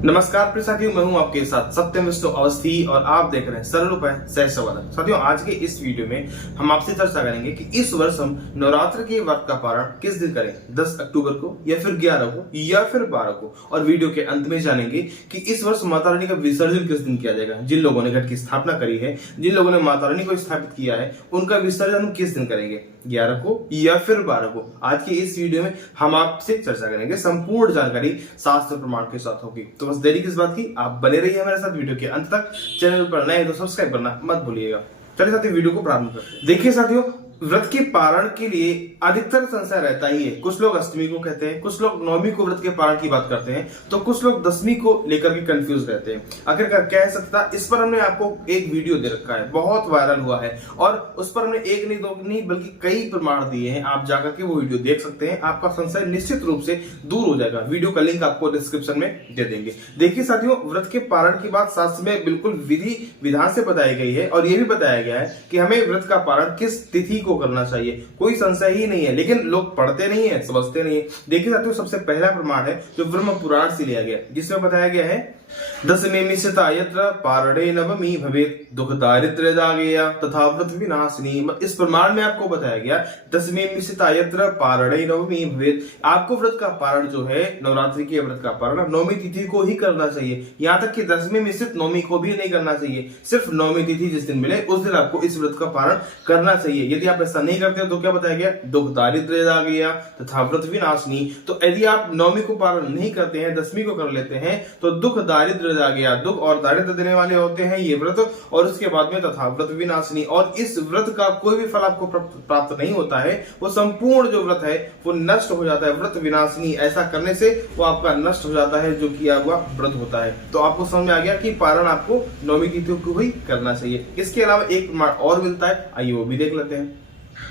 नमस्कार प्रिय साथियों, मैं हूं आपके साथ सत्यम विष्णु अवस्थी और आप देख रहे हैं सरल उपाय सहज समाधान। साथियों, आज के इस वीडियो में हम आपसे चर्चा करेंगे कि इस वर्ष हम नवरात्र के व्रत का पारण किस दिन करें, 10 अक्टूबर को या फिर 11 को या फिर 12 को। और वीडियो के अंत में जानेंगे कि इस वर्ष माता रानी का विसर्जन किस दिन किया जाएगा। जिन लोगों ने घट की स्थापना करी है, जिन लोगों ने माता रानी को स्थापित किया है, उनका विसर्जन हम किस दिन करेंगे, 11 को या फिर 12 को। आज की इस वीडियो में हम आपसे चर्चा करेंगे, संपूर्ण जानकारी शास्त्र प्रमाण के साथ होगी। तो बस देरी किस बात की, आप बने रहिए हमारे साथ वीडियो के अंत तक। चैनल पर नए हैं तो सब्सक्राइब करना मत भूलिएगा। चलिए साथियों, वीडियो को प्रारंभ करते हैं। देखिए साथियों, व्रत के पारण के लिए अधिकतर संशय रहता ही है। कुछ लोग अष्टमी को कहते हैं, कुछ लोग नवमी को व्रत के पारण की बात करते हैं, तो कुछ लोग दसवीं को लेकर के कंफ्यूज रहते हैं। आखिरकार क्या है सत्यता, इस पर हमने आपको एक वीडियो दे रखा है, बहुत वायरल हुआ है और उस पर हमने एक नहीं दो नहीं बल्कि कई प्रमाण दिए हैं। आप जाकर के वो वीडियो देख सकते हैं, आपका संशय निश्चित रूप से दूर हो जाएगा। वीडियो का लिंक आपको डिस्क्रिप्शन में दे देंगे। देखिए साथियों, व्रत के पारण की बात शास्त्र में बिल्कुल विधि विधान से बताई गई है और ये भी बताया गया है कि हमें व्रत का पारण किस तिथि को करना चाहिए। कोई संशय ही नहीं है, लेकिन लोग पढ़ते नहीं है, समझते नहीं है। देखिए साथियों, सबसे पहला प्रमाण है जो ब्रह्म पुराण से लिया गया, जिसमें बताया गया है दशमी मिश्रिता यत्र पारणे नवमी भवेत् दुख दारिद्र्य जागेया तथा व्रत विनाशिनी। इस प्रमाण में आपको बताया गया दशमी मिश्रिता यत्र पारणे नवमी भवेत्, आपको व्रत का पारण जो है, नवरात्रि के व्रत का पारण नवमी तिथि को ही करना चाहिए। यहाँ तक कि दशमी मिश्रित नवमी को भी नहीं करना चाहिए, सिर्फ नवमी तिथि जिस दिन मिले उस दिन आपको इस व्रत का पारण करना चाहिए। यदि आप ऐसा नहीं करते तो क्या बताया गया, दुख दारिद्र्य जागेया तथा व्रत विनाशिनी। तो यदि आप नवमी को पारण नहीं करते हैं, दशमी को कर लेते हैं, तो दुख दारिद्र्य जागेया, दुख और दारिद्र्य देने वाले होते हैं ये व्रत। और उसके बाद में तथा व्रत विनाशिनी, और इस व्रत का कोई भी फल आपको प्राप्त नहीं होता है। वो संपूर्ण जो व्रत है वो नष्ट हो जाता है। व्रत विनाशिनी, ऐसा करने से वो आपका नष्ट हो जाता है जो किया हुआ व्रत होता है। तो आपको समझ में आ गया कि पारण आपको नवमी तिथि को ही करना चाहिए। इसके अलावा एक प्रमाण और मिलता है, आइए वो भी देख लेते हैं।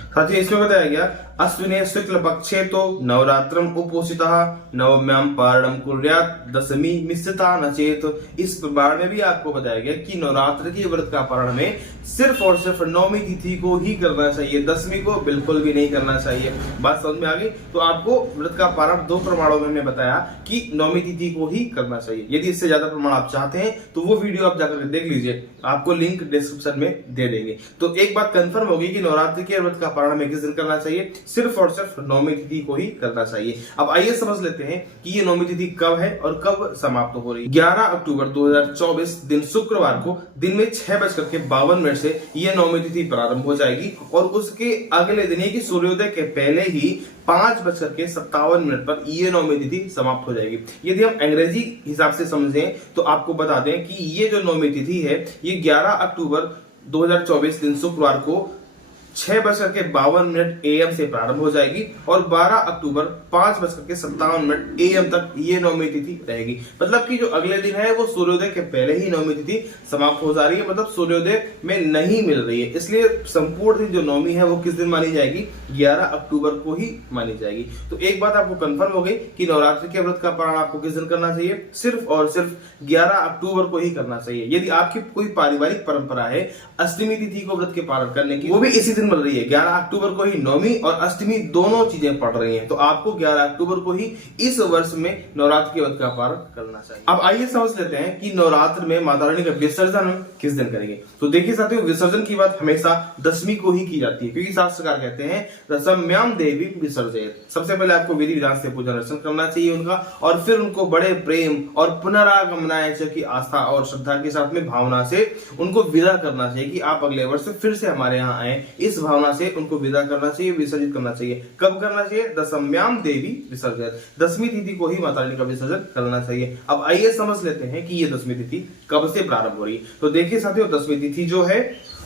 साथियों, इसमें बताया गया अश्विने शुक्ल पक्षे तो नवरात्रम उपोषितः नवम्यां पारणम कुर्यात् दशमी मिश्रिता न चेत। इस प्रमाण में भी आपको बताया गया कि नवरात्र के व्रत का पारण में सिर्फ और सिर्फ नवमी तिथि को ही करना चाहिए, दशमी को बिल्कुल भी नहीं करना चाहिए। बात समझ में आ गई। तो आपको व्रत का पारण दो प्रमाणों में हमने बताया कि नवमी तिथि को ही करना चाहिए। यदि इससे ज्यादा प्रमाण आप चाहते हैं तो वो वीडियो आप जाकर देख लीजिए, आपको लिंक डिस्क्रिप्शन में दे देंगे। तो एक बात कंफर्म होगी कि नवरात्रि के व्रत का पारण हमें किस दिन करना चाहिए, सिर्फ और सिर्फ नवमी तिथि को ही करना चाहिए। अब आइए समझ लेते हैं कि ये नवमी तिथि कब है और कब समाप्त हो रही है। 11 अक्टूबर 2024 दिन शुक्रवार को दिन में 6:52 से ये नवमी तिथि प्रारंभ हो जाएगी और उसके अगले दिन की सूर्योदय के पहले ही 5:57 पर ये नवमी तिथि समाप्त हो जाएगी। यदि हम अंग्रेजी हिसाब से समझें तो आपको बता दें कि ये जो नवमी तिथि है ये 11 अक्टूबर 2024 दिन शुक्रवार को 6:52 AM से प्रारंभ हो जाएगी और 12 अक्टूबर 5:57 AM तक ये नवमी तिथि रहेगी। मतलब कि जो अगले दिन है वो सूर्योदय के पहले ही नवमी तिथि समाप्त हो जा रही है, मतलब सूर्योदय में नहीं मिल रही है। इसलिए संपूर्ण दिन जो नवमी है वो किस दिन मानी जाएगी, 11 अक्टूबर को ही मानी जाएगी। तो एक बात आपको कंफर्म हो गई कि नवरात्रि के व्रत का पारण आपको किस दिन करना चाहिए, सिर्फ और सिर्फ 11 अक्टूबर को ही करना चाहिए। यदि आपकी कोई पारिवारिक परंपरा है अष्टमी तिथि को व्रत के पारण करने की, वो भी इसी दिन मिल रही है, 11 अक्टूबर को ही नवमी और अष्टमी दोनों चीजें पड़ रही हैं, तो आपको 11 अक्टूबर को ही इस वर्ष में नवरात्र के व्रत का पारण करना चाहिए। अब आइए समझ लेते हैं कि नवरात्र में माता रानी का विसर्जन हम किस दिन करेंगे। तो देखिए साथियों, विसर्जन की बात हमेशा दशमी को ही की जाती है, क्योंकि शास्त्रकार कहते हैं दशम्याम देवी विसर्जयेत्। सबसे पहले आपको विधि विधान से पूजन अर्चन करना चाहिए उनका, और फिर उनको बड़े प्रेम और पुनरागमनाय की आस्था और श्रद्धा के साथ में भावना से उनको विदा करना चाहिए कि आप अगले वर्ष फिर से हमारे यहाँ आए। इस भावना से उनको विदा करना चाहिए, विसर्जित करना चाहिए। कब करना चाहिए, दशम्याम देवी विसर्जयेत्, दसवीं तिथि को ही माता रानी का विसर्जन करना चाहिए। अब आइए समझ लेते हैं कि ये दसवीं तिथि कब से प्रारंभ हो रही है। तो देखिए साथियों, दसवीं तिथि जो है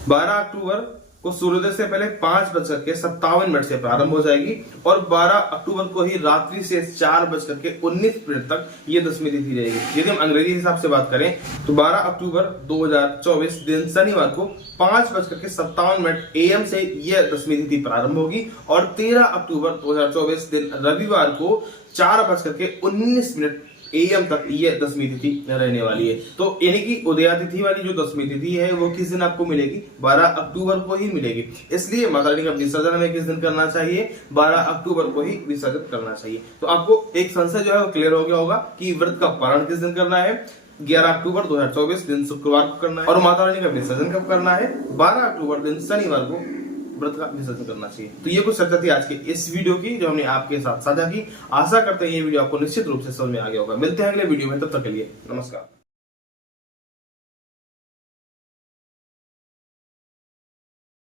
12 अक्टूबर को सूर्योदय से पहले 5:57 से प्रारंभ हो जाएगी और 12 अक्टूबर को ही रात्रि से 4:19 तक ये दसवीं तिथि रहेगी। यदि हम अंग्रेजी हिसाब से बात करें तो 12 अक्टूबर 2024 दिन शनिवार को 5:57 AM से यह दसवीं तिथि प्रारंभ होगी और 13 अक्टूबर 2024 दिन रविवार को 4:19 AM तक ये दसवीं तिथि रहने वाली है। तो यानी कि उदया तिथि वाली जो दसवीं तिथि है वो किस दिन आपको मिलेगी, 12 अक्टूबर को ही मिलेगी। इसलिए माता रानी का विसर्जन हमें किस दिन करना चाहिए, 12 अक्टूबर को ही विसर्जन करना चाहिए। तो आपको एक संशय जो है वो क्लियर हो गया होगा कि व्रत का पारण किस दिन करना है, 11 अक्टूबर 2024 दिन शुक्रवार को करना है, और माता रानी का विसर्जन कब करना है, 12 अक्टूबर दिन शनिवार को व्रत का विसर्जन करना चाहिए। तो ये कुछ चर्चा थी आज के इस वीडियो की जो हमने आपके साथ साझा की। आशा करते हैं ये वीडियो आपको निश्चित रूप से समझ में आ गया होगा। मिलते हैं अगले वीडियो में, तब तक के लिए नमस्कार।